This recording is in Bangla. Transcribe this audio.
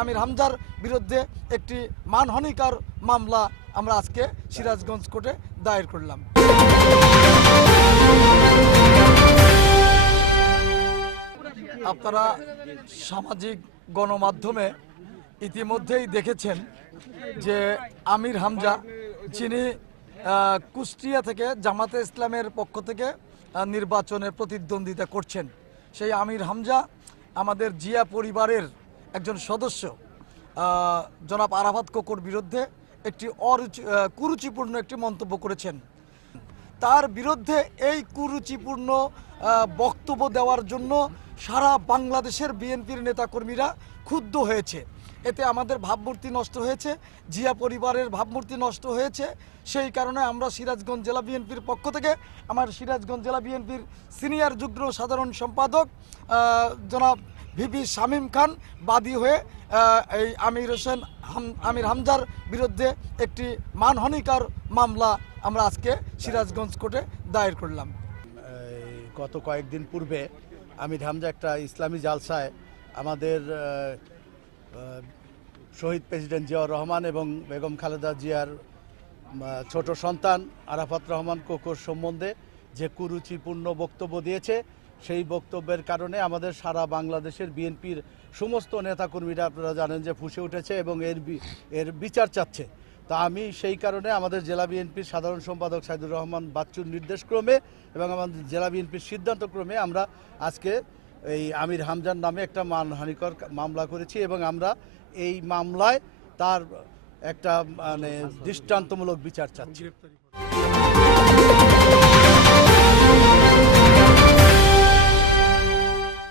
আমির হামজার বিরুদ্ধে একটি মানহানিকর মামলা আমরা আজকে সিরাজগঞ্জ কোর্টে দায়ের করলাম। আপনারা সামাজিক গণমাধ্যমে ইতিমধ্যেই দেখেছেন যে আমির হামজা, যিনি কুষ্টিয়া থেকে জামাতে ইসলামের পক্ষ থেকে নির্বাচনে প্রতিদ্বন্দ্বিতা করছেন, সেই আমির হামজা আমাদের জিয়া পরিবারের একজন সদস্য জনাব আরাফাত কোকোর বিরুদ্ধে একটি কুরুচিপূর্ণ একটি মন্তব্য করেছেন। তার বিরুদ্ধে এই কুরুচিপূর্ণ বক্তব্য দেওয়ার জন্য সারা বাংলাদেশের বিএনপির নেতাকর্মীরা ক্ষুব্ধ হয়েছে। এতে আমাদের ভাবমূর্তি নষ্ট হয়েছে, জিয়া পরিবারের ভাবমূর্তি নষ্ট হয়েছে। সেই কারণে আমরা সিরাজগঞ্জ জেলা বিএনপির পক্ষ থেকে আমার সিরাজগঞ্জ জেলা বিএনপির সিনিয়র যুগ্ম সাধারণ সম্পাদক জনাব ভিপি শামীম খান বাদী হয়ে এই আমির হামজার বিরুদ্ধে একটি মানহানিকর মামলা আমরা আজকে সিরাজগঞ্জ কোর্টে দায়ের করলাম। গত কয়েকদিন পূর্বে আমির হামজা একটা ইসলামী জালসায় আমাদের শহীদ প্রেসিডেন্ট জিয়াউর রহমান এবং বেগম খালেদা জিয়ার ছোট সন্তান আরাফাত রহমান কোকোর সম্বন্ধে যে কুরুচিপূর্ণ বক্তব্য দিয়েছে, সেই বক্তব্যের কারণে আমাদের সারা বাংলাদেশের বিএনপির সমস্ত নেতাকর্মীরা, আপনারা জানেন যে, ফুঁসে উঠেছে এবং এর বিচার চাচ্ছে। তা আমি সেই কারণে আমাদের জেলা বিএনপির সাধারণ সম্পাদক সাইদুর রহমান বাচ্চুর নির্দেশক্রমে এবং আমাদের জেলা বিএনপির সিদ্ধান্তক্রমে আমরা আজকে এই আমির হামজার নামে একটা মানহানিকর মামলা করেছি এবং আমরা এই মামলায় তার একটা দৃষ্টান্তমূলক বিচার চাচ্ছি।